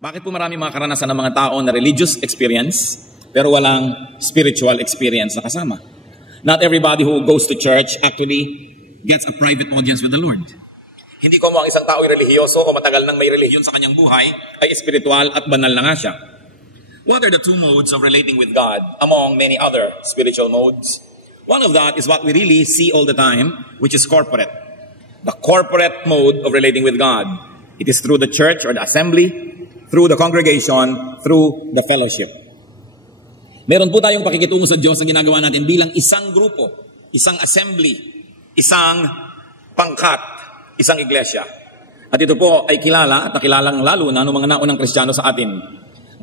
Bakit po marami mga karanasan ng mga tao na religious experience pero walang spiritual experience na kasama? Not everybody who goes to church actually gets a private audience with the Lord. Hindi ko mo ang isang tao ay relihiyoso o matagal nang may relihiyon sa kanyang buhay ay espiritual at banal na nga siya. What are the two modes of relating with God among many other spiritual modes? One of that is what we really see all the time, which is corporate. The corporate mode of relating with God. It is through the church or the assembly, through the congregation, through the fellowship. Meron po tayong pakikitungo sa Diyos na ginagawa natin bilang isang grupo, isang assembly, isang pangkat, isang iglesia. At ito po ay kilala at nakilalang lalo na ng mga naunang Kristiyano sa atin.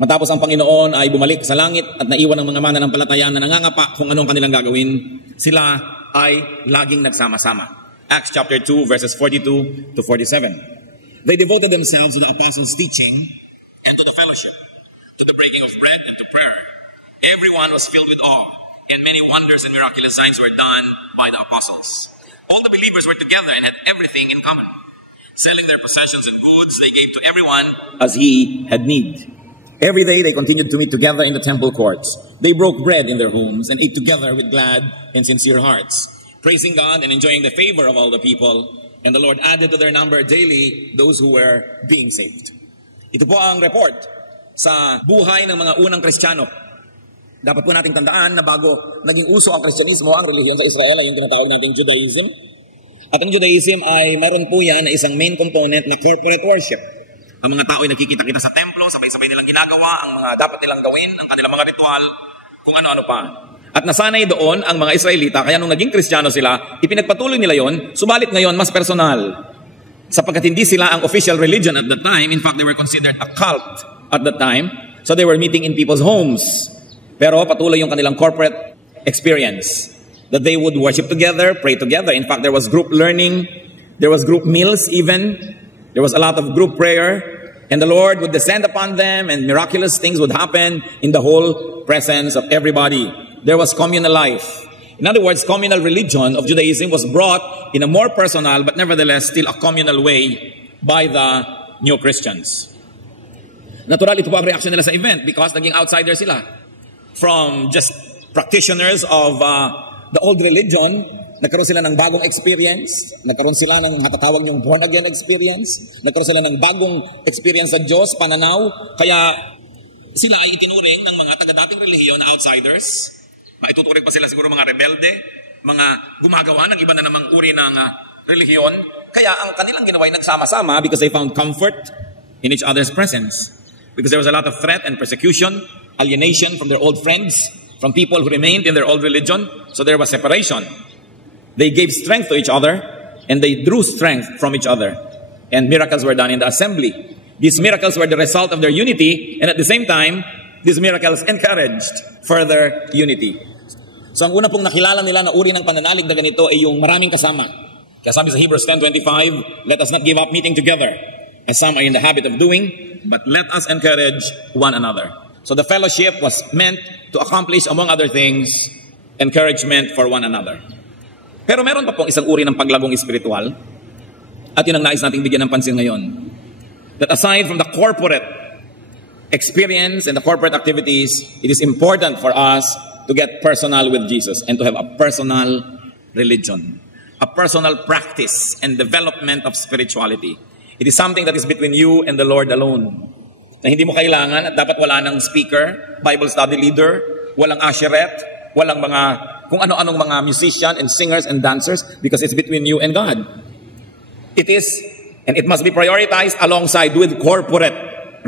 Matapos ang Panginoon ay bumalik sa langit at naiwan ng mga mananampalataya na nangangapa kung anong kanilang gagawin, sila ay laging nagsama-sama. Acts chapter 2 verses 42 to 47. They devoted themselves to the apostles' teaching and to the fellowship, to the breaking of bread and to prayer. Everyone was filled with awe, and many wonders and miraculous signs were done by the apostles. All the believers were together and had everything in common. Selling their possessions and goods, they gave to everyone as he had need. Every day they continued to meet together in the temple courts. They broke bread in their homes and ate together with glad and sincere hearts, praising God and enjoying the favor of all the people. And the Lord added to their number daily those who were being saved. Ito po ang report sa buhay ng mga unang Kristiyano. Dapat po nating tandaan na bago naging uso ang Kristyanismo, ang relihiyon sa Israel ay yung tinatawag nating Judaism. At ang Judaism ay meron po yan na isang main component na corporate worship. Ang mga tao ay nakikita-kita sa templo, sabay-sabay nilang ginagawa ang mga dapat nilang gawin, ang kanilang mga ritual, kung ano-ano pa. At nasanay doon ang mga Israelita, kaya nung naging Kristiyano sila, ipinagpatuloy nila yon, subalit ngayon mas personal. Sapagkat hindi sila ang official religion at that time. In fact, they were considered a cult at that time. So they were meeting in people's homes. Pero patuloy yung kanilang corporate experience. That they would worship together, pray together. In fact, there was group learning. There was group meals even. There was a lot of group prayer. And the Lord would descend upon them and miraculous things would happen in the whole presence of everybody. There was communal life. In other words, communal religion of Judaism was brought in a more personal but nevertheless still a communal way by the new Christians. Natural, ito po ang reaction nila sa event because naging outsider sila. From just practitioners of the old religion, nagkaroon sila ng bagong experience, nagkaroon sila ng matatawag yung born-again experience, nagkaroon sila ng bagong experience sa Diyos, pananaw, kaya sila ay itinuring ng mga taga-dating relihiyon na outsiders. Maituturing pa sila siguro mga rebelde, mga gumagawa ng iba na namang uri ng relihiyon. Kaya ang kanilang ginawa ay nagsama-sama because they found comfort in each other's presence. Because there was a lot of threat and persecution, alienation from their old friends, from people who remained in their old religion. So there was separation. They gave strength to each other and they drew strength from each other. And miracles were done in the assembly. These miracles were the result of their unity, and at the same time, these miracles encouraged further unity. So ang una pong nakilala nila na uri ng pananalig na ganito ay yung maraming kasama. Kaya sabi sa Hebrews 10:25, let us not give up meeting together, as some are in the habit of doing, but let us encourage one another. So the fellowship was meant to accomplish, among other things, encouragement for one another. Pero meron pa pong isang uri ng paglagong espiritual, at yun ang nais nating bigyan ng pansin ngayon. That aside from the corporate experience and the corporate activities, it is important for us to get personal with Jesus and to have a personal religion, a personal practice and development of spirituality. It is something that is between you and the Lord alone. Na hindi mo kailangan at dapat wala ng speaker, Bible study leader, walang usheret, walang mga kung ano-anong mga musician and singers and dancers, because it's between you and God. It is, and it must be prioritized alongside with corporate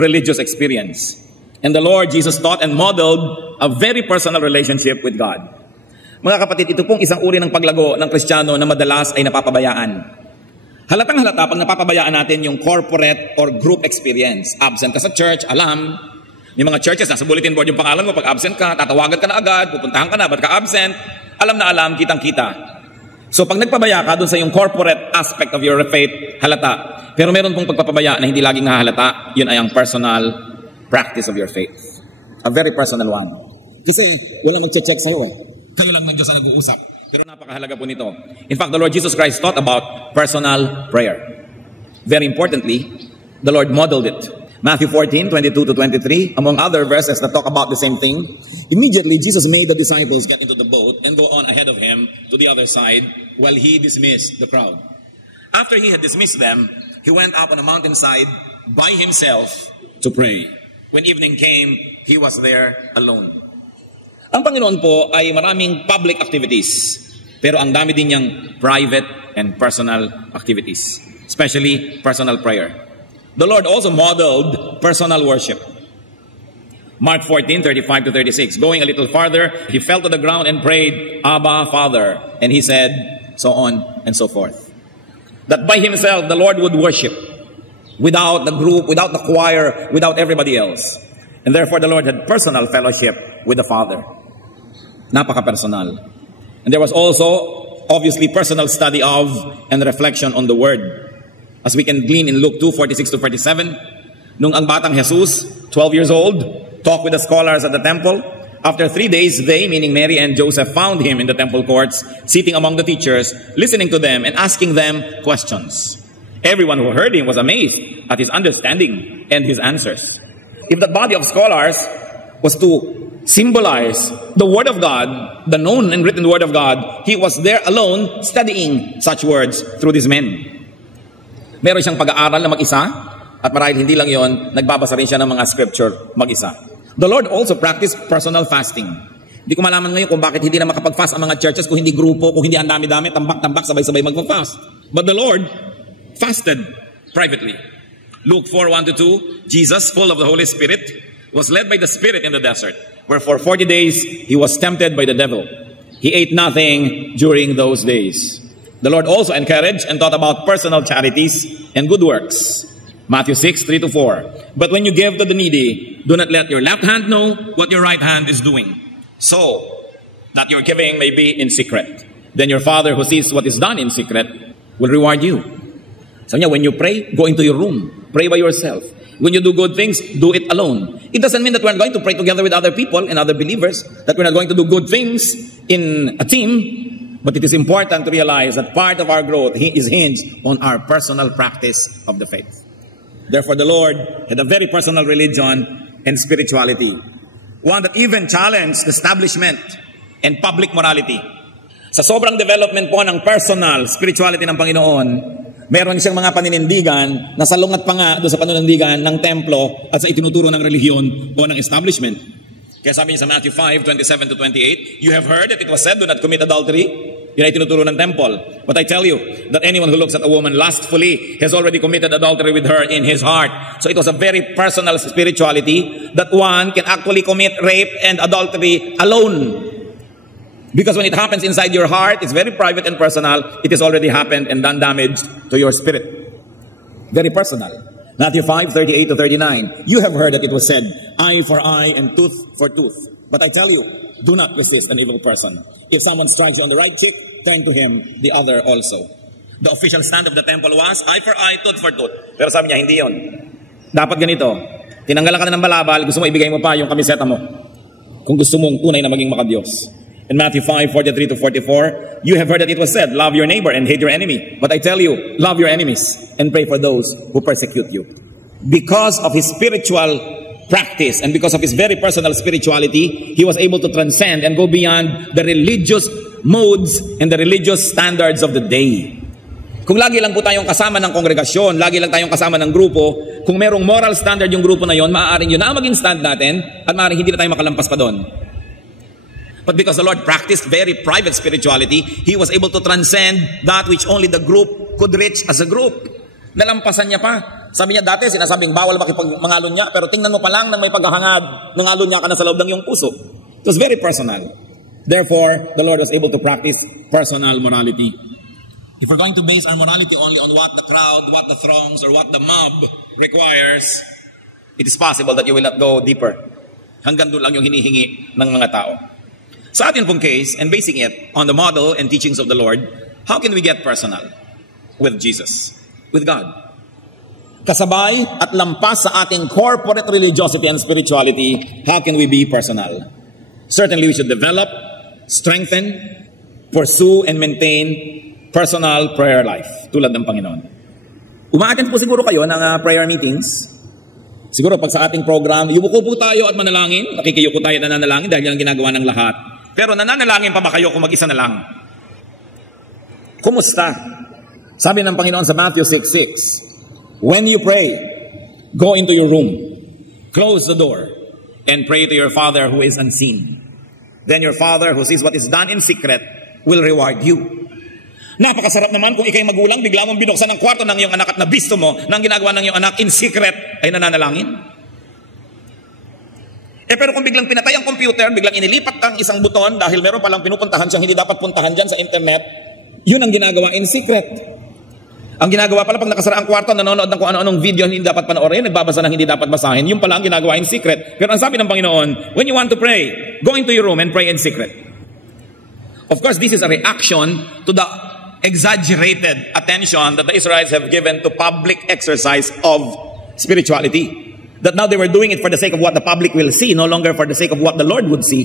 religious experience. And the Lord Jesus taught and modeled a very personal relationship with God. Mga kapatid, ito pong isang uri ng paglago ng Kristiyano na madalas ay napapabayaan. Halatang halata pag napapabayaan natin yung corporate or group experience. Absent ka sa church, alam. May mga churches, nasa bulletin board yung pangalan mo, pag absent ka, tatawagan ka na agad, pupuntahan ka na, ba't ka absent? Alam na alam, kitang-kita. So pag nagpabaya ka dun sa yung corporate aspect of your faith, halata. Pero meron pong pagpapabaya na hindi laging nahalata, yun ay ang personal practice of your faith. A very personal one. Kasi walang mag-check sa'yo eh. Kayo lang ng Diyos ang nag-uusap. Pero napakahalaga po nito. In fact, the Lord Jesus Christ taught about personal prayer. Very importantly, the Lord modeled it. Matthew 14, 22 to 23, among other verses that talk about the same thing. Immediately, Jesus made the disciples get into the boat and go on ahead of him to the other side while he dismissed the crowd. After he had dismissed them, he went up on a mountainside by himself to pray. When evening came, he was there alone. Ang Panginoon po ay maraming public activities, pero ang dami din niyang private and personal activities, especially personal prayer. The Lord also modeled personal worship. Mark 14, 35 to 36. Going a little farther, he fell to the ground and prayed, Abba, Father. And he said, so on and so forth. That by himself, the Lord would worship without the group, without the choir, without everybody else. And therefore, the Lord had personal fellowship with the Father. Napaka-personal. And there was also, obviously, personal study of and reflection on the Word. As we can glean in Luke 2, 46 to 47, nung ang batang Jesus, 12 years old, talked with the scholars at the temple. After 3 days, they, meaning Mary and Joseph, found him in the temple courts, sitting among the teachers, listening to them and asking them questions. Everyone who heard him was amazed at his understanding and his answers. If the body of scholars was to symbolize the Word of God, the known and written Word of God, he was there alone studying such words through these men. Meron siyang pag-aaral na mag-isa, at marahil hindi lang yon, nagbabasa rin siya ng mga scripture mag-isa. The Lord also practiced personal fasting. Hindi ko malaman ngayon kung bakit hindi na makapag-fast ang mga churches, kung hindi grupo, kung hindi ang dami-dami, tambak-tambak, sabay-sabay mag-fast. But the Lord fasted privately. Luke 4, 1 to 2, Jesus, full of the Holy Spirit, was led by the Spirit in the desert, where for 40 days he was tempted by the devil. He ate nothing during those days. The Lord also encouraged and taught about personal charities and good works. Matthew 6, 3 to 4. But when you give to the needy, do not let your left hand know what your right hand is doing, so that your giving may be in secret. Then your Father who sees what is done in secret will reward you. Sabi niya, when you pray, go into your room. Pray by yourself. When you do good things, do it alone. It doesn't mean that we're going to pray together with other people and other believers, that we're not going to do good things in a team. But it is important to realize that part of our growth is hinged on our personal practice of the faith. Therefore, the Lord had a very personal religion and spirituality. One that even challenged the establishment and public morality. Sa sobrang development po ng personal spirituality ng Panginoon, meron siyang mga paninindigan na salungat pa nga doon sa paninindigan ng templo at sa itinuturo ng relihiyon o ng establishment. Kaya sabi niya sa Matthew 5, 27 to 28, you have heard that it was said, do not commit adultery. Yun ay tinuturo ng temple. But I tell you that anyone who looks at a woman lustfully has already committed adultery with her in his heart. So it was a very personal spirituality that one can actually commit rape and adultery alone. Because when it happens inside your heart, it's very private and personal. It has already happened and done damage to your spirit. Very personal. Matthew 5, 38 to 39. You have heard that it was said, eye for eye and tooth for tooth. But I tell you, do not resist an evil person. If someone strikes you on the right cheek, turn to him the other also. The official stand of the temple was, eye for eye, tooth for tooth. Pero sabi niya, hindi yon. Dapat ganito. Tinanggalan ka na ng balabal, gusto mo ibigay mo pa yung kamiseta mo. Kung gusto mong tunay na maging makadiyos. In Matthew 5, 43 to 44, you have heard that it was said, love your neighbor and hate your enemy. But I tell you, love your enemies and pray for those who persecute you. Because of his spiritual practice and because of his very personal spirituality, he was able to transcend and go beyond the religious modes and the religious standards of the day. Kung lagi lang po tayong kasama ng kongregasyon, lagi lang tayong kasama ng grupo, kung merong moral standard yung grupo na yon, maaaring yun na maging stand natin at maaaring hindi na tayo makalampas pa doon. But because the Lord practiced very private spirituality, he was able to transcend that which only the group could reach as a group. Nalampasan niya pa. Sabi niya dati, sinasabing bawal makipagmangalon niya, pero tingnan mo pa lang nang may paghahangad, nangalon niya ka na sa loob ng iyong puso. It was very personal. Therefore, the Lord was able to practice personal morality. If we're going to base our morality only on what the crowd, what the throngs, or what the mob requires, it is possible that you will not go deeper. Hanggang doon lang yung hinihingi ng mga tao. Sa atin pong case, and basing it on the model and teachings of the Lord, how can we get personal with Jesus, with God? Kasabay at lampas sa ating corporate religiosity and spirituality, how can we be personal? Certainly we should develop, strengthen, pursue, and maintain personal prayer life, tulad ng Panginoon. Umaattend po siguro kayo ng prayer meetings. Siguro pag sa ating program, yuko po tayo at manalangin, nakikiyuko tayo at nananalangin dahil yan ang ginagawa ng lahat. Pero nananalangin pa ba kayo kung mag-isa na lang? Kumusta? Sabi ng Panginoon sa Matthew 6:6, when you pray, go into your room, close the door, and pray to your Father who is unseen. Then your Father who sees what is done in secret will reward you. Napakasarap naman kung ikay magulang, bigla mong binuksan ang kwarto ng iyong anak at nabisto mo na ang ginagawa ng iyong anak in secret ay nananalangin. Pero kung biglang pinatay ang computer, biglang inilipat ang isang buton dahil meron palang pinupuntahan siyang hindi dapat puntahan dyan sa internet, yun ang ginagawa in secret. Ang ginagawa pala pag nakasara ang kwarto, nanonood ng kung ano-anong video hindi dapat panoorin, nagbabasa ng hindi dapat basahin, yun pala ang ginagawa in secret. Pero ang sabi ng Panginoon, when you want to pray, go into your room and pray in secret. Of course, this is a reaction to the exaggerated attention that the Israelites have given to public exercise of spirituality. That now they were doing it for the sake of what the public will see, no longer for the sake of what the Lord would see.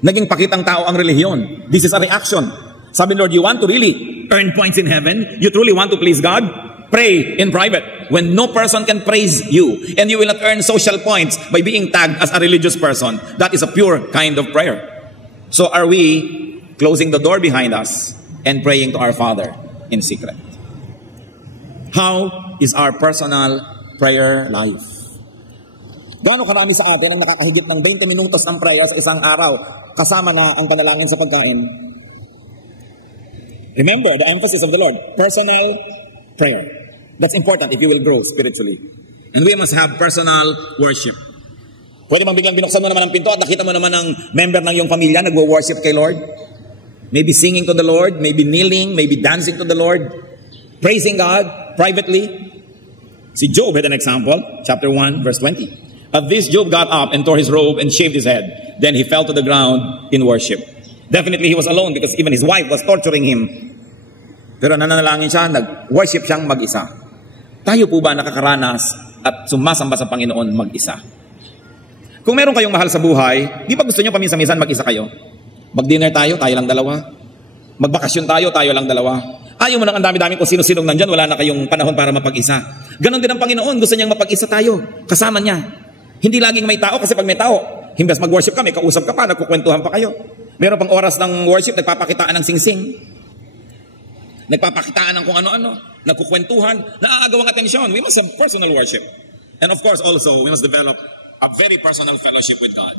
Naging pakitang tao ang relihiyon. This is a reaction. Sabi Lord, you want to really earn points in heaven? You truly want to please God? Pray in private when no person can praise you, and you will not earn social points by being tagged as a religious person. That is a pure kind of prayer. So are we closing the door behind us and praying to our Father in secret? How is our personal prayer life? Gaano karami sa atin ang nakakahigit ng 20 minutos ng prayer sa isang araw kasama na ang panalangin sa pagkain? Remember the emphasis of the Lord, personal prayer. That's important if you will grow spiritually. And we must have personal worship. Pwede bang biglang binuksan mo naman ang pinto at nakita mo naman ang member ng iyong pamilya nagwo-worship kay Lord? Maybe singing to the Lord, maybe kneeling, maybe dancing to the Lord, praising God privately. See, Job had an example, chapter 1, verse 20. At this, Job got up and tore his robe and shaved his head. Then he fell to the ground in worship. Definitely he was alone because even his wife was torturing him. Pero nananalangin siya, nag-worship siyang mag-isa. Tayo po ba nakakaranas at sumasamba sa Panginoon mag-isa? Kung meron kayong mahal sa buhay, di ba gusto nyo paminsan-minsan mag-isa kayo? Mag-dinner tayo lang dalawa. Magbakasyon tayo lang dalawa. Ayaw mo nang ang dami-dami kung sino-sinong nandyan, wala na kayong panahon para mapag-isa. Ganon din ang Panginoon, gusto niyang mapag-isa tayo, kasama niya. Hindi laging may tao, kasi pag may tao, himbas mag-worship ka, may kausap ka pa, nagkukwentuhan pa kayo. Meron pang oras ng worship, nagpapakitaan ng singsing. Nagpapakitaan ng kung ano-ano, nagkukwentuhan, naaagawang atensyon. We must have personal worship. And of course also, we must develop a very personal fellowship with God.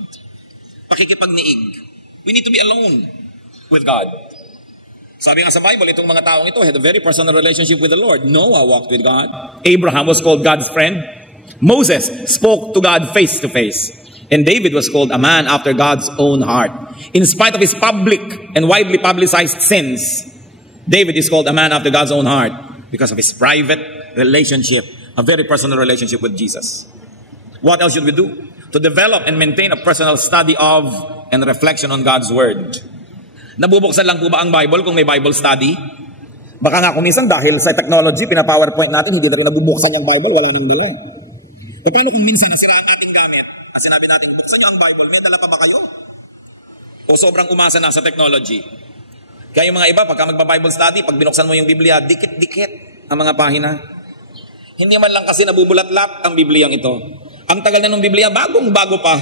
Pakikipagniig. We need to be alone with God. Sabi nga sa Bible, itong mga taong ito had a very personal relationship with the Lord. Noah walked with God. Abraham was called God's friend. Moses spoke to God face to face. And David was called a man after God's own heart. In spite of his public and widely publicized sins, David is called a man after God's own heart because of his private relationship, a very personal relationship with Jesus. What else should we do? To develop and maintain a personal study of and reflection on God's Word. Nabubuksan lang po ba ang Bible kung may Bible study? Baka nga kung minsan dahil sa technology, pina-PowerPoint natin, hindi na rin nabubuksan ang Bible, wala nang dala. E paano kung minsan nasira ang ating gamit? At sinabi natin, buksan nyo ang Bible, may dala pa ba kayo? O sobrang umasa na sa technology? Kaya yung mga iba, pagka magpa-Bible study, pag binuksan mo yung Biblia, dikit-dikit ang mga pahina. Hindi man lang kasi nabubulat-lat ang Bibliang ito. Ang tagal na ng Biblia, bagong-bago pa.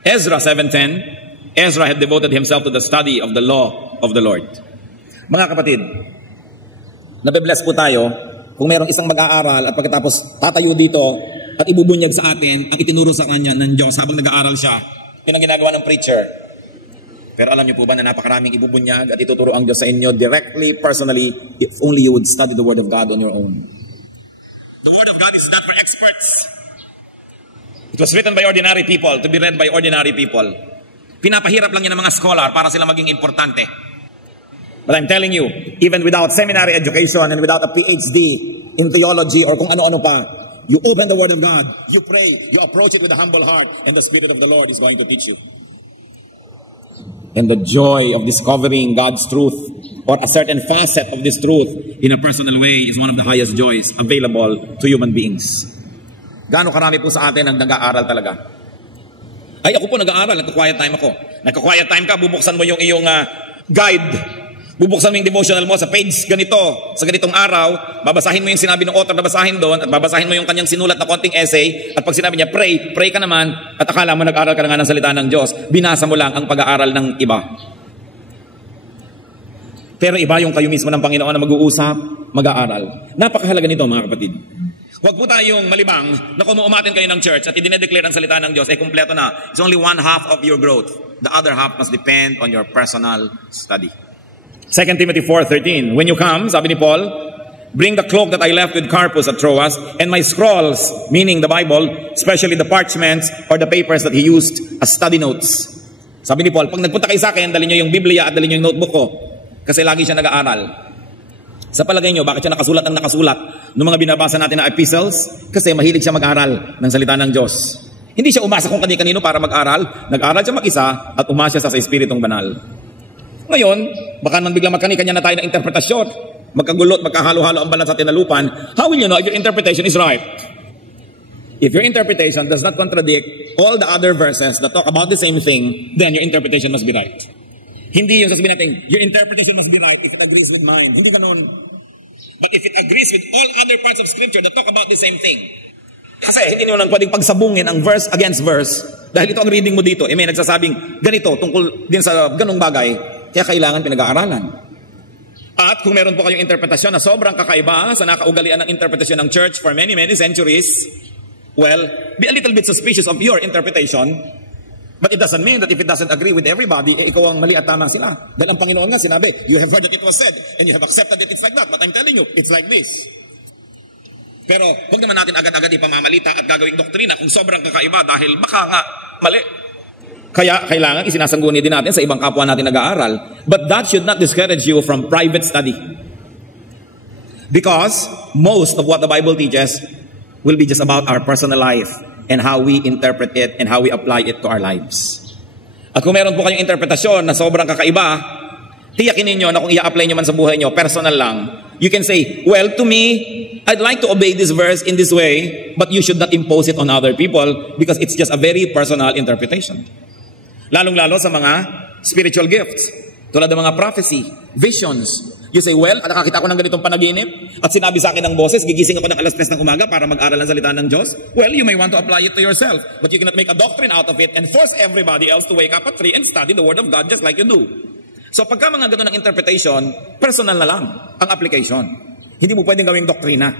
Ezra 7:10, Ezra had devoted himself to the study of the law of the Lord. Mga kapatid, nabibless po tayo kung mayroong isang mag-aaral at pagkatapos tatayo dito at ibubunyag sa atin ang itinuro sa kanya ng Diyos habang nag-aaral siya. Yun ang ginagawa ng preacher. Pero alam niyo po ba na napakaraming ibubunyag at ituturo ang Diyos sa inyo directly, personally, if only you would study the Word of God on your own. The Word of God is not for experts. It was written by ordinary people to be read by ordinary people. Pinapahirap lang yan ng mga scholar para sila maging importante. But I'm telling you, even without seminary education and without a PhD in theology or kung ano-ano pa, you open the Word of God, you pray, you approach it with a humble heart, and the Spirit of the Lord is going to teach you. And the joy of discovering God's truth or a certain facet of this truth in a personal way is one of the highest joys available to human beings. Gaano karami po sa atin ang nag-aaral talaga? Ay, ako po nag-aaral, nagka-quiet time ako. Nagka-quiet time ka, bubuksan mo yung iyong guide. Bubuksan mo yung devotional mo sa page ganito, sa ganitong araw, babasahin mo yung sinabi ng author na basahin doon, at babasahin mo yung kanyang sinulat na konting essay, at pag sinabi niya, pray ka naman, at akala mo nag-aral ka na nga ng salita ng Diyos, binasa mo lang ang pag-aaral ng iba. Pero iba yung kayo mismo ng Panginoon na mag-uusap, mag-aaral. Napakahalaga nito, mga kapatid. Huwag po tayong malibang na kung umatin kayo ng church at idinedeclare ang salita ng Diyos, kumpleto na. It's only one half of your growth. The other half must depend on your personal study. 2 Timothy 4:13. When you come, sabi ni Paul, bring the cloak that I left with Carpus at Troas, and my scrolls, meaning the Bible, especially the parchments or the papers that he used as study notes. Sabi ni Paul, pag nagpunta kayo sa akin, dalhin nyo yung Biblia at dalhin nyo yung notebook ko. Kasi lagi siya nag-aaral. Sa palagay nyo, bakit siya nakasulat ng nakasulat ng mga binabasa natin na epistles? Kasi mahilig siya mag-aral ng salita ng Diyos. Hindi siya umasa kung kanino para mag-aral. Nag-aral siya mag-isa at umasa siya sa Espiritong Banal. Ngayon, baka nang biglang magkanya na tayo ng interpretasyon, magkagulot, magkahalo-halo ang banal sa tinalupan. How will you know if your interpretation is right? If your interpretation does not contradict all the other verses that talk about the same thing, then your interpretation must be right. Hindi yung sasabihin natin, your interpretation must be right if it agrees with mine. Hindi ganun. But if it agrees with all other parts of Scripture that talk about the same thing. Kasi hindi nyo lang pwedeng pagsabungin ang verse against verse. Dahil ito ang reading mo dito. May nagsasabing ganito tungkol din sa ganung bagay. Kaya kailangan pinag-aaralan. At kung meron po kayong interpretasyon na sobrang kakaiba sa nakaugalian ng interpretasyon ng church for many, many centuries, well, be a little bit suspicious of your interpretation. But it doesn't mean that if it doesn't agree with everybody, ikaw ang mali at tama sila. Dahil ang Panginoon nga sinabi, you have heard that it was said, and you have accepted that it's like that. But I'm telling you, it's like this. Pero huwag naman natin agad-agad ipamamalita at gagawing doktrina kung sobrang kakaiba dahil baka nga mali. Kaya kailangan isinasangguni din natin sa ibang kapwa natin nag-aaral. But that should not discourage you from private study. Because most of what the Bible teaches will be just about our personal life and how we interpret it and how we apply it to our lives. At kung meron po kayong interpretasyon na sobrang kakaiba, tiyakin ninyo na kung i-apply nyo man sa buhay nyo, personal lang. You can say, well, to me, I'd like to obey this verse in this way, but you should not impose it on other people because it's just a very personal interpretation. Lalong-lalo sa mga spiritual gifts, tulad ng mga prophecy, visions. You say, well, nakakita ko ng ganitong panaginip at sinabi sa akin ng boses, gigising ako ng alas 3 ng umaga para mag-aral ng salita ng Diyos. Well, you may want to apply it to yourself, but you cannot make a doctrine out of it and force everybody else to wake up at 3 and study the Word of God just like you do. So pagka mga ganun ng interpretation, personal na lang ang application. Hindi mo pwedeng gawing doktrina.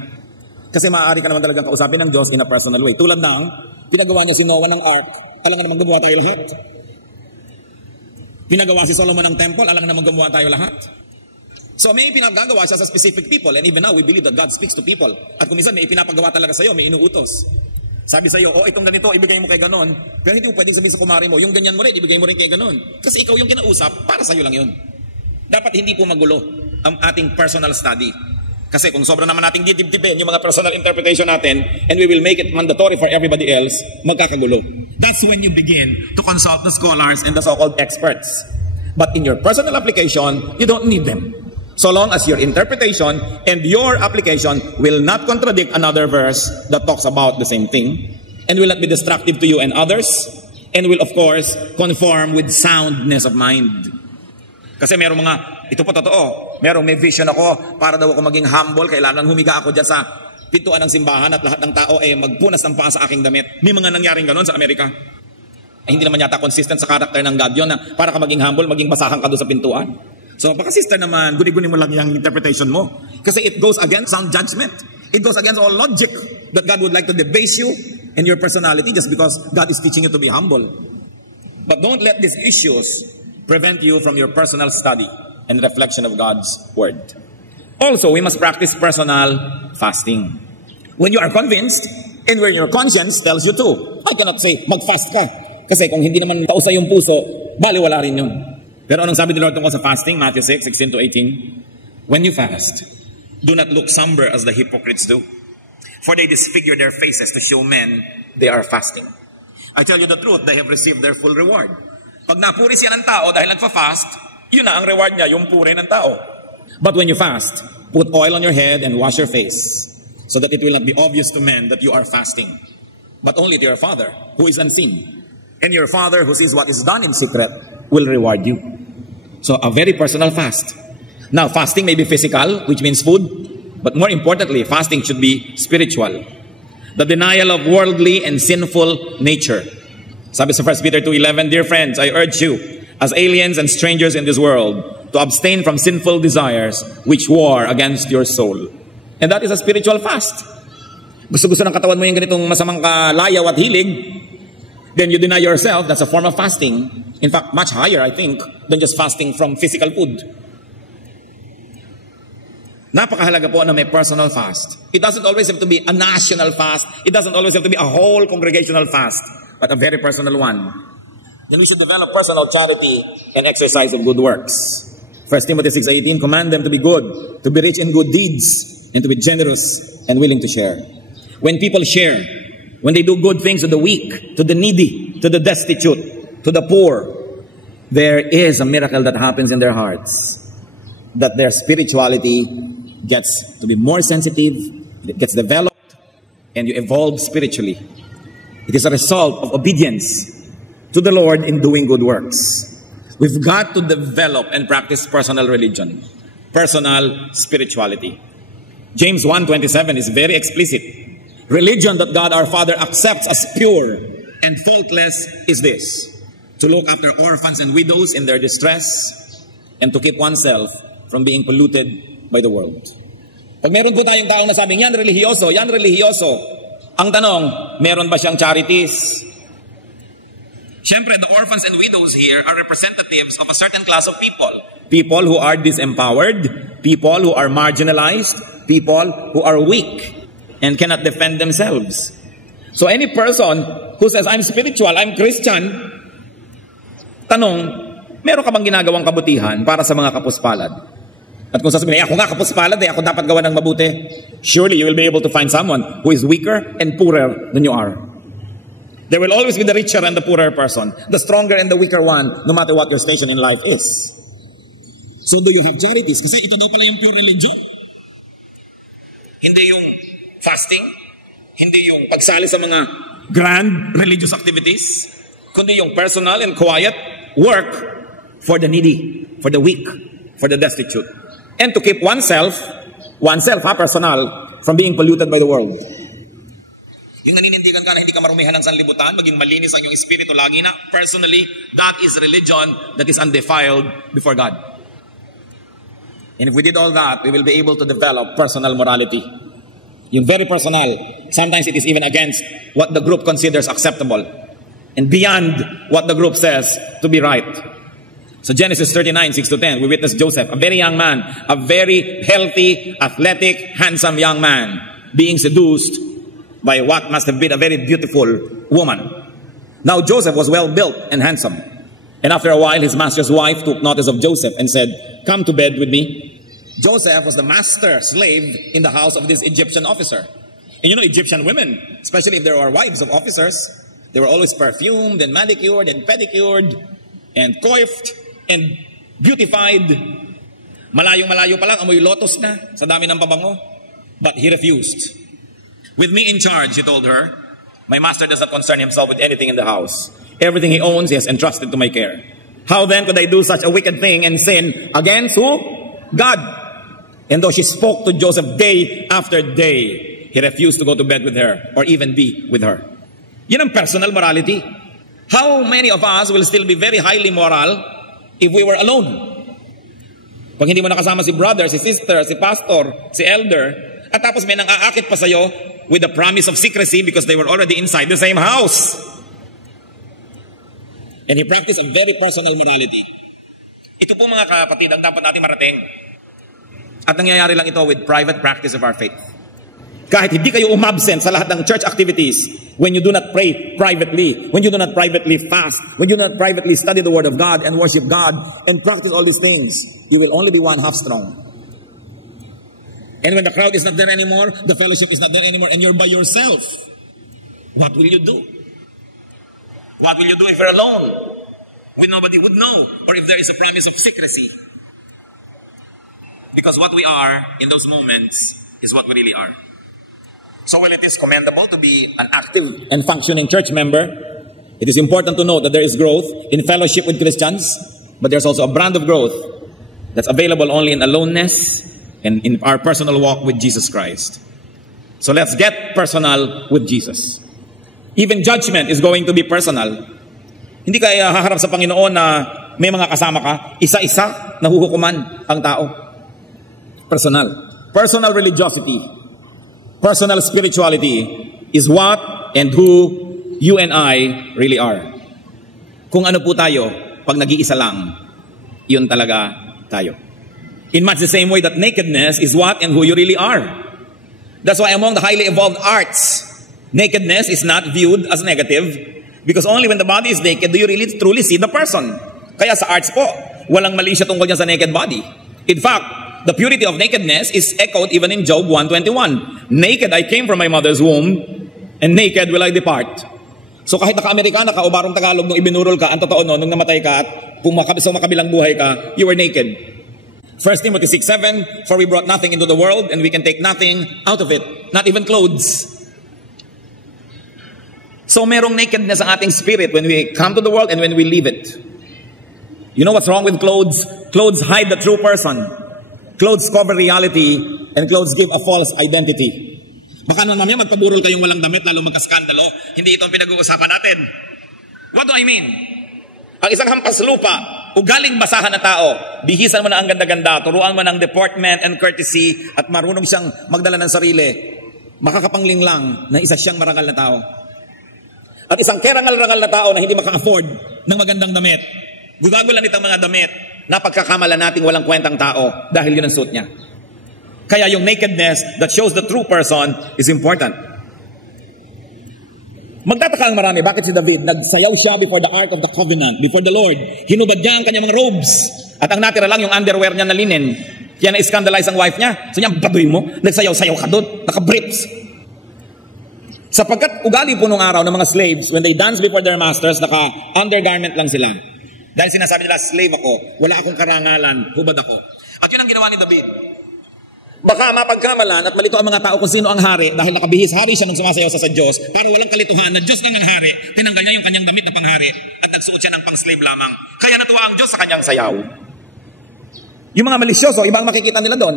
Kasi maaari ka naman talagang kausapin ng Diyos in a personal way. Tulad ng pinagawa niya si Noah ng ark, alam nga naman gumawa tayo lahat. Pinagawa si Solomon ng temple, alam nga naman gumawa tayo lahat. So may pinagagawa siya sa specific people, and even now we believe that God speaks to people. At kung minsan may ipinapagawa talaga sa'yo, may inuutos. Sabi sa'yo, itong ganito, ibigay mo kay ganon. Pero hindi mo pwedeng sabihin sa kumari mo, yung ganyan mo rin, ibigay mo rin kay ganon. Kasi ikaw yung kinausap, para sa'yo lang yun. Dapat hindi po magulo ang ating personal study. Kasi kung sobrang naman nating didibdibin yung mga personal interpretation natin, and we will make it mandatory for everybody else, magkakagulo. That's when you begin to consult the scholars and the so-called experts. But in your personal application, you don't need them. So long as your interpretation and your application will not contradict another verse that talks about the same thing, and will not be destructive to you and others, and will of course conform with soundness of mind. Kasi merong mga, ito po totoo, merong may vision ako para daw ako maging humble, kailangan humiga ako dyan sa pintuan ng simbahan at lahat ng tao magpunas ng paa sa aking damit. May mga nangyaring ganon sa Amerika. Hindi naman yata consistent sa character ng God yun na para ka maging humble, maging basahan ka doon sa pintuan. So baka sister naman, guni-guni mo lang yung interpretation mo. Kasi it goes against sound judgment. It goes against all logic that God would like to debase you and your personality just because God is teaching you to be humble. But don't let these issues prevent you from your personal study and reflection of God's Word. Also, we must practice personal fasting. When you are convinced and when your conscience tells you to. I cannot say, mag-fast ka. Kasi kung hindi naman tausa yung puso, baliwala rin yun. Pero anong sabi ni Lord tungkol sa fasting? Matthew 6:16-18. When you fast, do not look somber as the hypocrites do. For they disfigure their faces to show men they are fasting. I tell you the truth, they have received their full reward. Pag napuri siya ng tao dahil nagpa-fast, yun na ang reward niya, yung puri ng tao. But when you fast, put oil on your head and wash your face, so that it will not be obvious to men that you are fasting, but only to your Father who is unseen. And your Father who sees what is done in secret will reward you. So a very personal fast. Now, fasting may be physical, which means food, but more importantly, fasting should be spiritual. The denial of worldly and sinful nature. Sabi sa 1 Peter 2:11, dear friends, I urge you, as aliens and strangers in this world, to abstain from sinful desires which war against your soul. And that is a spiritual fast. Gusto-gusto ng katawan mo yung ganitong masamang kalayaw at hilig, then you deny yourself. That's a form of fasting. In fact, much higher, I think, than just fasting from physical food. Napakahalaga po na may personal fast. It doesn't always have to be a national fast. It doesn't always have to be a whole congregational fast, but a very personal one. Then we should develop personal charity and exercise of good works. 1 Timothy 6:18, command them to be good, to be rich in good deeds, and to be generous and willing to share. When people share, when they do good things to the weak, to the needy, to the destitute, to the poor, there is a miracle that happens in their hearts. That their spirituality gets to be more sensitive, it gets developed, and you evolve spiritually. It is a result of obedience to the Lord in doing good works. We've got to develop and practice personal religion, personal spirituality. James 1:27 is very explicit. Religion that God our Father accepts as pure and faultless is this: to look after orphans and widows in their distress and to keep oneself from being polluted by the world. Pag meron po tayong taong nasabing, yan relihiyoso, ang tanong, meron ba siyang charities? Siyempre, the orphans and widows here are representatives of a certain class of people. People who are disempowered, people who are marginalized, people who are weak and cannot defend themselves. So any person who says, I'm spiritual, I'm Christian, tanong, meron ka bang ginagawang kabutihan para sa mga kapuspalad? At kung sasabihin, ako nga kapuspalad, ako dapat gawa ng mabuti. Surely you will be able to find someone who is weaker and poorer than you are. There will always be the richer and the poorer person, the stronger and the weaker one, no matter what your station in life is. So do you have charities? Kasi ito daw pala yung pure religion. Hindi yung fasting, hindi yung pagsali sa mga grand religious activities, kundi yung personal and quiet work for the needy, for the weak, for the destitute. And to keep oneself, personal, from being polluted by the world. Yung naninindigan ka na hindi ka marumihan ng sanlibutan, maging malinis ang iyong espiritu lagi na, personally, that is religion that is undefiled before God. And if we did all that, we will be able to develop personal morality. Yung very personal, sometimes it is even against what the group considers acceptable and beyond what the group says to be right. So Genesis 39:6-10, we witness Joseph, a very young man, a very healthy, athletic, handsome young man, being seduced by what must have been a very beautiful woman. Now Joseph was well built and handsome. And after a while, his master's wife took notice of Joseph and said, come to bed with me. Joseph was the master slave in the house of this Egyptian officer. And you know, Egyptian women, especially if they were wives of officers, they were always perfumed and manicured and pedicured and coiffed and beautified. Malayong-malayo pa lang, amoy lotus na sa dami ng pabango. But he refused. With me in charge, he told her, my master does not concern himself with anything in the house. Everything he owns, he has entrusted to my care. How then could I do such a wicked thing and sin against who? God. And though she spoke to Joseph day after day, he refused to go to bed with her or even be with her. Yan ang personal morality. How many of us will still be very highly moral if we were alone? Pag hindi mo nakasama si brother, si sister, si pastor, si elder, at tapos may nang-aakit pa sa'yo with the promise of secrecy because they were already inside the same house. And he practiced a very personal morality. Ito po mga kapatid ang dapat natin marating. At nangyayari lang ito with private practice of our faith. Kahit hindi kayo umabsent sa lahat ng church activities, when you do not pray privately, when you do not privately fast, when you do not privately study the Word of God and worship God and practice all these things, you will only be one half strong. And when the crowd is not there anymore, the fellowship is not there anymore, and you're by yourself, what will you do? What will you do if you're alone? When nobody would know, or if there is a promise of secrecy? Because what we are in those moments is what we really are. So while it is commendable to be an active and functioning church member, it is important to note that there is growth in fellowship with Christians, but there's also a brand of growth That's available only in aloneness and in our personal walk with Jesus Christ. So let's get personal with Jesus. Even judgment is going to be personal. Hindi ka haharap sa Panginoon na may mga kasama ka, isa-isa nahuhukuman ang tao. Personal. Personal religiosity, personal spirituality is what and who you and I really are. Kung ano po tayo, pag nag-iisa lang, yun talaga tayo. In much the same way that nakedness is what and who you really are. That's why among the highly evolved arts, nakedness is not viewed as negative because only when the body is naked do you really truly see the person. Kaya sa arts po, walang mali siya tungkol niya sa naked body. In fact, the purity of nakedness is echoed even in Job 1:21. Naked I came from my mother's womb, and naked will I depart. So kahit naka-Amerikana ka o barong Tagalog nung ibinurol ka, ang totoo nung namatay ka at kung makabilang buhay ka, you were naked. 1 Timothy 6:7, for we brought nothing into the world and we can take nothing out of it, not even clothes. So merong nakedness ang ating spirit when we come to the world and when we leave it. You know what's wrong with clothes? Clothes hide the true person. Clothes cover reality and clothes give a false identity. Baka naman mamaya magpaburol kayong walang damit lalo magkaskandalo. Hindi ito ang pinag-uusapan natin. What do I mean? Ang isang hampas lupa, ugaling basahan na tao, bihisan mo na ang ganda-ganda, turuan mo ng deportment and courtesy at marunong siyang magdala ng sarili, makakapangling lang na isa siyang marangal na tao. At isang kerangal-rangal na tao na hindi maka-afford ng magandang damit, gugagulan itong mga damit na pagkakamala nating walang kwentang tao dahil yun ang suit niya. Kaya yung nakedness that shows the true person is important. Magtataka ang marami, bakit si David nagsayaw siya before the Ark of the Covenant, before the Lord? Hinubad niya ang kanyang mga robes. At ang natira lang yung underwear niya na linen. Kaya na-scandalize ang wife niya. So niya, baduy mo, nagsayaw-sayaw ka doon, naka-briefs. Sapagkat ugali po nung araw ng mga slaves, when they dance before their masters, naka-undergarment lang sila. Dahil sinasabi nila, slave ako, wala akong karangalan, hubad ako. At yun ang ginawa ni David. Baka mapagkamalan at malito ang mga tao kung sino ang hari dahil nakabihis hari siya nung sumasayaw sa Diyos para walang kalituhan na Diyos lang ang hari. Tinanggal niya yung kanyang damit na panghari at nagsuot siya ng pang-slave lamang. Kaya natuwa ang Diyos sa kanyang sayaw. Yung mga malisyoso, ibang makikita nila doon.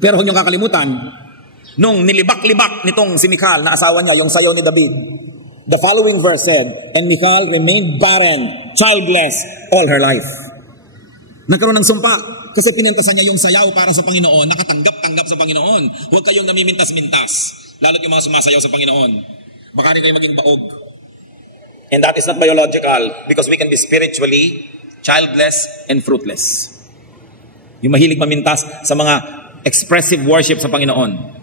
Pero huwag niyong kakalimutan, nung nilibak-libak nitong si Michal na asawa niya, yung sayaw ni David, the following verse said, and Michal remained barren, childless, all her life. Nagkaroon ng sumpa. Kasi pinantasan niya yung sayaw para sa Panginoon, nakatanggap-tanggap sa Panginoon. Huwag kayong namimintas-mintas, lalo't yung mga sumasayaw sa Panginoon. Baka rin kayo maging baog. And that is not biological because we can be spiritually childless and fruitless. Yung mahilig mamintas sa mga expressive worship sa Panginoon.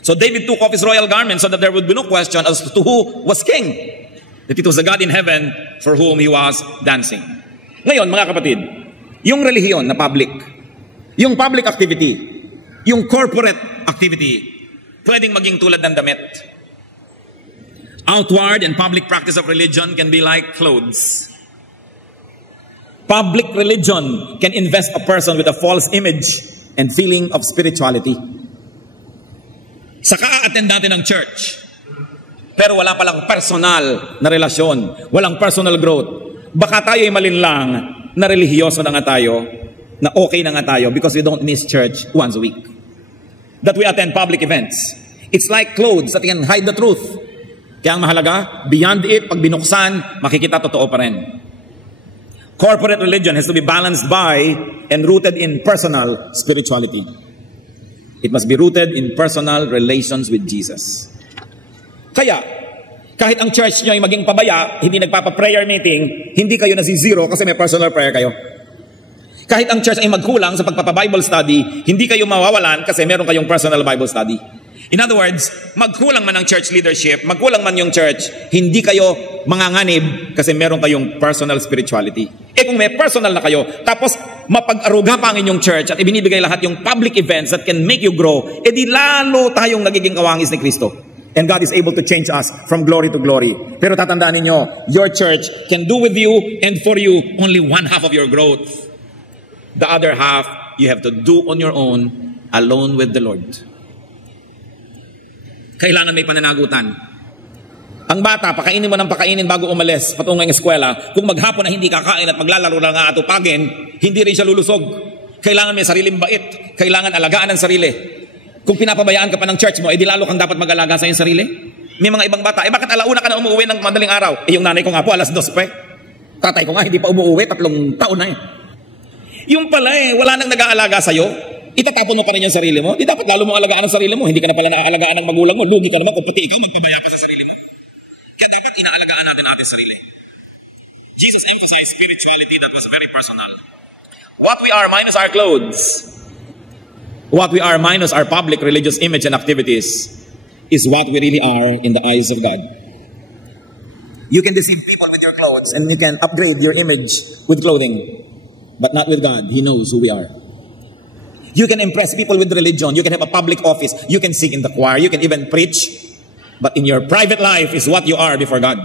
So David took off his royal garment so that there would be no question as to who was king. That it was the God in heaven for whom he was dancing. Ngayon, mga kapatid, yung relihiyon na public, yung public activity, yung corporate activity, pwedeng maging tulad ng damit. Outward and public practice of religion can be like clothes. Public religion can invest a person with a false image and feeling of spirituality. Saka a-attend natin ng church, pero wala palang personal na relasyon, walang personal growth. Baka tayo ay malinlang na relihiyoso na nga tayo, na okay na nga tayo because we don't miss church once a week. That we attend public events. It's like clothes that can hide the truth. Kaya ang mahalaga, beyond it, pag binuksan, makikita totoo pa rin. Corporate religion has to be balanced by and rooted in personal spirituality. It must be rooted in personal relations with Jesus. Kaya, kahit ang church nyo ay maging pabaya, hindi nagpapa-prayer meeting, hindi kayo nasi-zero kasi may personal prayer kayo. Kahit ang church ay magkulang sa pagpapa-Bible study, hindi kayo mawawalan kasi meron kayong personal Bible study. In other words, magkulang man ang church leadership, magkulang man yung church, hindi kayo manganganib kasi meron kayong personal spirituality. Kung may personal na kayo, tapos mapag-aruga pa ang inyong church at ibinibigay lahat yung public events that can make you grow, di lalo tayong nagiging kawangis ni Kristo. And God is able to change us from glory to glory. Pero tatandaan ninyo, your church can do with you and for you only one half of your growth. The other half, you have to do on your own, alone with the Lord. Kailangan may pananagutan. Ang bata, pakainin mo ng pakainin bago umalis, patungo ng eskwela. Kung maghapon na hindi kakain at maglalaro lang nga atupagin, hindi rin siya lulusog. Kailangan may sariling bait. Kailangan alagaan ang sarili. Kung pinapabayaan ka pa ng church mo, edi lalo kang dapat mag-alaga sa iyong sarili. May mga ibang bata, bakit alauna ka na umuwi ng madaling araw? Yung nanay ko nga po, 2:00 pa. Tatay ko nga, hindi pa umuwi, 3 taon na Yung pala wala nang nag-aalaga sa'yo, itatapon mo pa rin yung sarili mo. Di dapat lalo mong alagaan ang sarili mo. Hindi ka na pala naaalagaan ng magulang mo. Lugi ka naman kung pati ikaw magpabaya pa sa sarili mo. Kaya dapat inaalagaan natin ating sarili. Jesus emphasized spirituality that was very personal. What we are minus our clothes, what we are minus our public religious image and activities, is what we really are in the eyes of God. You can deceive people with your clothes and you can upgrade your image with clothing, but not with God. He knows who we are. You can impress people with religion. You can have a public office. You can sing in the choir. You can even preach. But in your private life is what you are before God.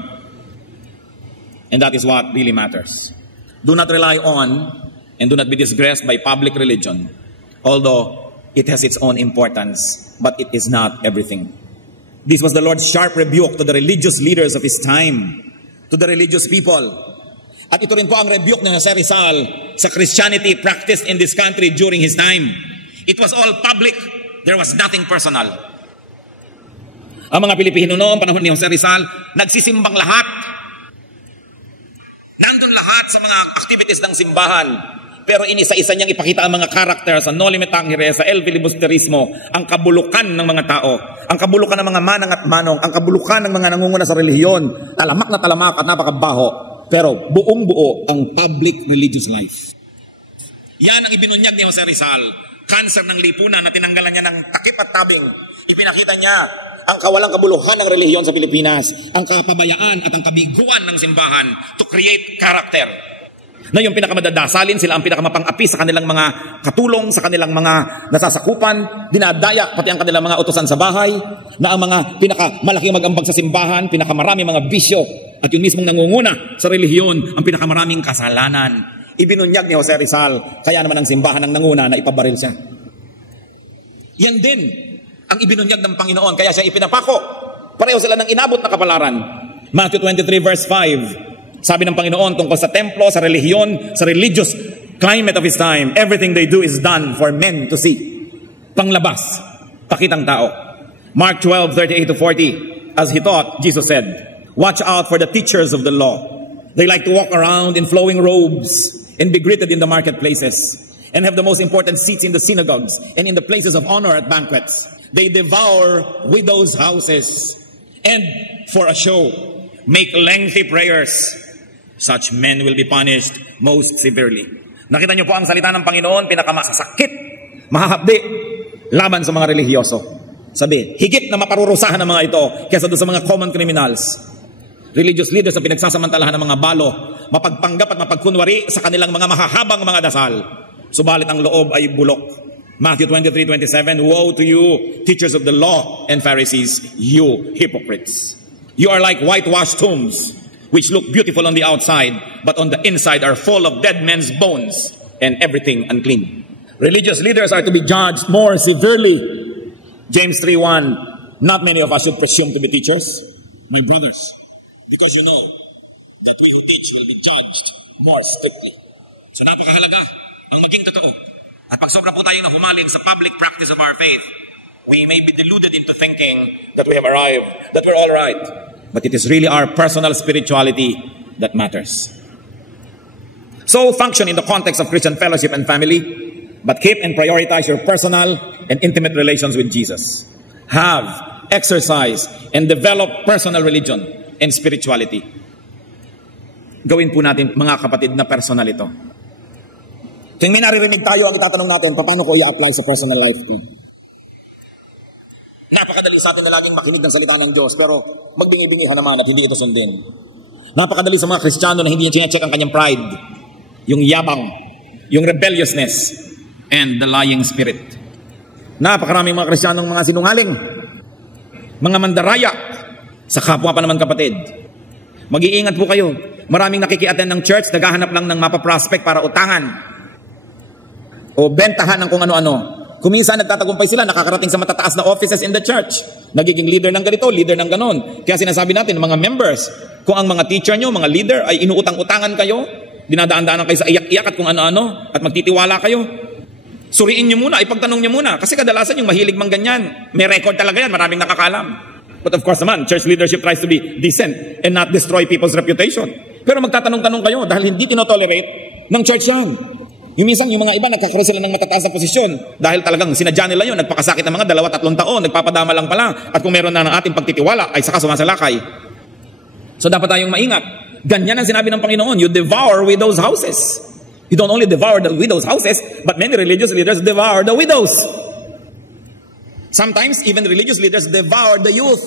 And that is what really matters. Do not rely on and do not be disgraced by public religion, although it has its own importance, but it is not everything. This was the Lord's sharp rebuke to the religious leaders of His time, to the religious people. At ito rin po ang rebuke ng Jose Rizal sa Christianity practiced in this country during his time. It was all public. There was nothing personal. Ang mga Pilipino noong panahon ni Jose Rizal, nagsisimbang lahat. Nandun lahat sa mga activities ng simbahan. Pero inisa-isa niyang ipakita ang mga karakter sa Noli Me Tangere, sa El Filibusterismo, ang kabulukan ng mga tao, ang kabulukan ng mga manang at manong, ang kabulukan ng mga nangunguna sa relihiyon, talamak na talamak at napakabaho, pero buong-buo ang public religious life. Yan ang ibinunyag ni Jose Rizal, cancer ng lipunan na tinanggalan niya ng takip at tabing. Ipinakita niya ang kawalang kabuluhan ng relihiyon sa Pilipinas, ang kapabayaan at ang kabiguan ng simbahan to create character. Na yung pinakamadadasalin, sila ang pinakamapang-api sa kanilang mga katulong, sa kanilang mga nasasakupan, dinadaya pati ang kanilang mga utusan sa bahay, na ang mga pinakamalaking mag-ambag sa simbahan, pinakamaraming mga bisyo, at yung mismong nangunguna sa relihiyon, ang pinakamaraming kasalanan. Ibinunyag ni Jose Rizal, kaya naman ang simbahan ang nanguna na ipabaril siya. Yan din ang ibinunyag ng Panginoon, kaya siya ipinapako. Pareho sila ng inabot na kapalaran. Matthew 23 verse 5, sabi ng Panginoon tungkol sa templo, sa relihiyon, sa religious climate of His time, everything they do is done for men to see. Panglabas, pakitang tao. Mark 12:38-40, as He taught, Jesus said, watch out for the teachers of the law. They like to walk around in flowing robes and be greeted in the marketplaces and have the most important seats in the synagogues and in the places of honor at banquets. They devour widows' houses and for a show make lengthy prayers. Such men will be punished most severely. Nakita niyo po ang salita ng Panginoon, pinakamasasakit, mahahapdi, laban sa mga relihiyoso. Sabi, higit na maparurusahan ng mga ito kaysa doon sa mga common criminals. Religious leaders na pinagsasamantalahan ng mga balo, mapagpanggap at mapagkunwari sa kanilang mga mahahabang mga dasal. Subalit ang loob ay bulok. Matthew 23:27, woe to you, teachers of the law and Pharisees, you hypocrites. You are like whitewashed tombs, which look beautiful on the outside, but on the inside are full of dead men's bones and everything unclean. Religious leaders are to be judged more severely. James 3:1, not many of us should presume to be teachers, my brothers, because you know that we who teach will be judged more strictly. So napakahalaga ang maging totoo. At pag sobra po tayong nahumaling sa public practice of our faith, we may be deluded into thinking that we have arrived, that we're all right. But it is really our personal spirituality that matters. So function in the context of Christian fellowship and family, but keep and prioritize your personal and intimate relations with Jesus. Have, exercise, and develop personal religion and spirituality. Gawin po natin, mga kapatid, na personal ito. Kung may naririnig tayo, ang itatanong natin, paano ko i-apply sa personal life ko? Napakadali sa atin na laging makinig ng salita ng Diyos, pero magbingi-bingihan naman at hindi ito sundin. Napakadali sa mga Kristiyano na hindi niya check ang kanyang pride, yung yabang, yung rebelliousness, and the lying spirit. Napakaraming mga Kristiyanong mga sinungaling, mga mandaraya, sa kapwa pa naman kapatid. Mag-iingat po kayo. Maraming nakikiattend ng church, naghahanap lang ng mapaprospect para utangan o bentahan ng kung ano-ano. Kung minsan nagtatagumpay sila, nakakarating sa matataas na offices in the church. Nagiging leader ng ganito, leader ng ganon. Kaya sinasabi natin, mga members, kung ang mga teacher nyo, mga leader, ay inuutang-utangan kayo, dinadaan-daanan kayo sa iyak-iyak at kung ano-ano, at magtitiwala kayo, suriin nyo muna, ipagtanong nyo muna. Kasi kadalasan yung mahilig mang ganyan, may record talaga yan, maraming nakakalam. But of course naman, church leadership tries to be decent and not destroy people's reputation. Pero magtatanong-tanong kayo dahil hindi tinotolerate ng church yan. Yung minsan, yung mga iba, nagkakaroon sila ng matataas na posisyon dahil talagang sinadya nila yun, nagpakasakit ng mga 2-3 taon, nagpapadama lang pala, at kung meron na ng ating pagtitiwala, ay saka sumasalakay. So dapat tayong maingat. Ganyan ang sinabi ng Panginoon, you devour widows' houses. You don't only devour the widows' houses, but many religious leaders devour the widows. Sometimes, even religious leaders devour the youth.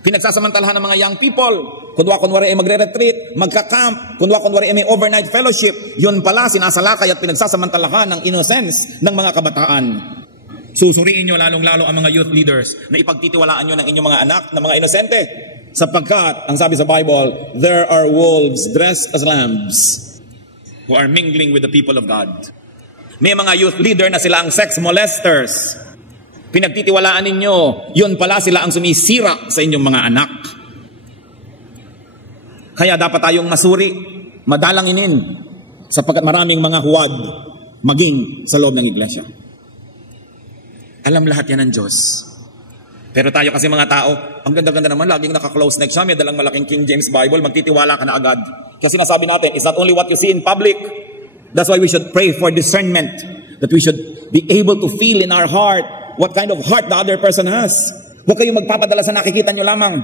Pinagsasamantalahan ng mga young people. Kunwari ay magre-retreat, magka-camp, kunwari ay may overnight fellowship. Yun pala, sinasalakay at pinagsasamantalahan ng innocence ng mga kabataan. Susuriin nyo lalong-lalo ang mga youth leaders na ipagtitiwalaan nyo ng inyong mga anak na mga inosente. Sapagkat, ang sabi sa Bible, there are wolves dressed as lambs who are mingling with the people of God. May mga youth leader na sila ang sex molesters. Pinagtitiwalaan ninyo, yun pala sila ang sumisira sa inyong mga anak. Kaya dapat tayong masuri, madalanginin, sapagkat maraming mga huwad maging sa loob ng iglesia. Alam lahat yan ng Diyos. Pero tayo kasi mga tao, ang ganda-ganda naman, laging naka-close neck siya, may dalang malaking King James Bible, magtitiwala ka na agad. Kasi nasabi natin, it's not only what you see in public. That's why we should pray for discernment, that we should be able to feel in our heart what kind of heart the other person has. Huwag kayong magpapadala sa nakikita nyo lamang.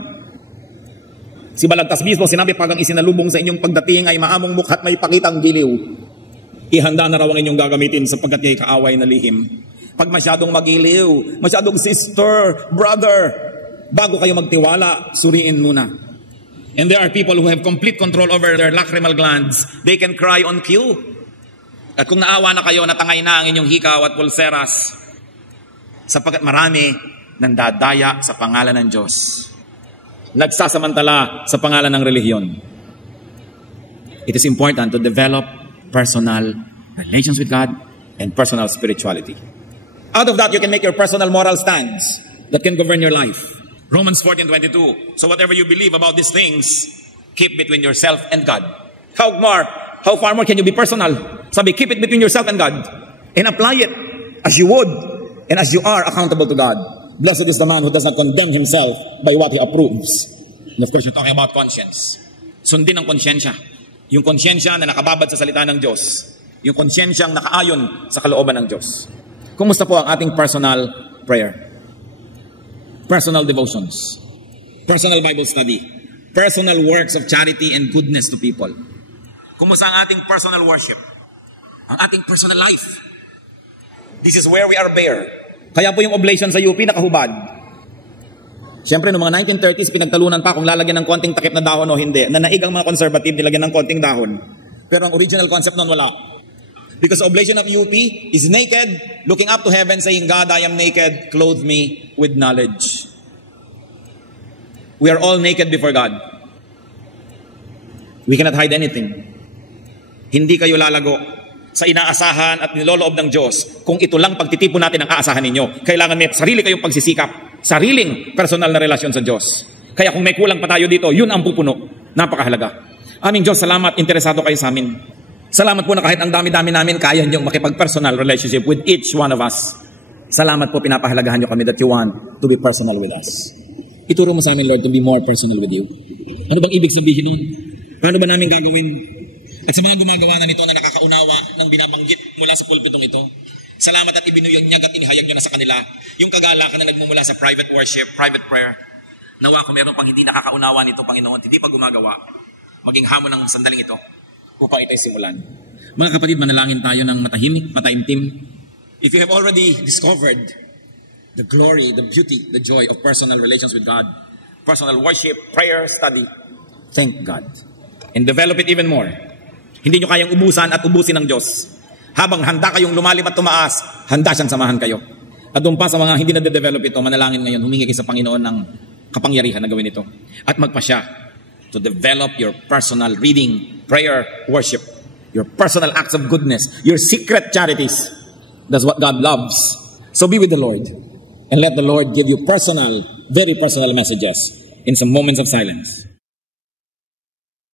Si Balagtas mismo, sinabi, pag ang isinalubong sa inyong pagdating ay maamong mukha't may pakitang giliw, ihanda na raw ang inyong gagamitin sapagkat niya kaaway na lihim. Pag masyadong magiliw, masyadong sister, brother, bago kayo magtiwala, suriin muna. And there are people who have complete control over their lacrimal glands. They can cry on cue. At kung naawa na kayo, natangay na ang inyong hikaw at pulseras, sapagkat marami nandadaya sa pangalan ng Diyos. Nagsasamantala sa pangalan ng relihiyon. It is important to develop personal relations with God and personal spirituality. Out of that, you can make your personal moral stands that can govern your life. Romans 14:22. So whatever you believe about these things, keep between yourself and God. How far more can you be personal? Sabi, keep it between yourself and God. And apply it as you would and as you are accountable to God. Blessed is the man who does not condemn himself by what he approves. And of course, you're talking about conscience. Sundin ang konsyensya. Yung konsyensya na nakababad sa salita ng Diyos. Yung konsyensyang nakaayon sa kalooban ng Diyos. Kumusta po ang ating personal prayer? Personal devotions. Personal Bible study. Personal works of charity and goodness to people. Kumusta ang ating personal worship? Ang ating personal life. This is where we are bare. Kaya po yung oblation sa UP nakahubad. Siyempre, noong mga 1930s, pinagtalunan pa kung lalagyan ng konting takip na dahon o hindi. Nanaig ang mga conservative, nilagyan ng konting dahon. Pero ang original concept nun wala. Because the oblation of UP is naked, looking up to heaven, saying, God, I am naked, clothe me with knowledge. We are all naked before God. We cannot hide anything. Hindi kayo lalago sa inaasahan at niloloob ng Diyos kung ito lang pagtitipon natin ang aasahan ninyo. Kailangan may sarili kayong pagsisikap, sariling personal na relasyon sa Diyos. Kaya kung may kulang pa tayo dito, yun ang pupuno. Napakahalaga. Aming Diyos, salamat, interesado kayo sa amin. Salamat po na kahit ang dami-dami namin, kaya niyong makipag-personal relationship with each one of us. Salamat po, pinapahalagahan niyo kami that you want to be personal with us. Ituro mo sa amin, Lord, to be more personal with you. Ano bang ibig sabihin nun? Paano ba namin gagawin? At sa mga gumagawa na nito na nakakaunawa ng binabanggit mula sa pulpitong ito, salamat at ibinuyanyag at inihayag nyo na sa kanila yung kagalakan na nagmumula sa private worship, private prayer. Nawa kung meron pang hindi nakakaunawa nito, Panginoon, hindi pa gumagawa, maging hamon ng sandaling ito upang ito'y simulan. Mga kapatid, manalangin tayo ng matahimik, mataimtim. If you have already discovered the glory, the beauty, the joy of personal relations with God, personal worship, prayer, study, thank God. And develop it even more. Hindi nyo kayang ubusan at ubusin ng Diyos. Habang handa kayong lumalim at tumaas, handa siyang samahan kayo. At doon pa sa mga hindi na-develop ito, manalangin ngayon, humingi kayo sa Panginoon ng kapangyarihan na gawin ito. At magpasya to develop your personal reading, prayer, worship, your personal acts of goodness, your secret charities. That's what God loves. So be with the Lord. And let the Lord give you personal, very personal messages in some moments of silence.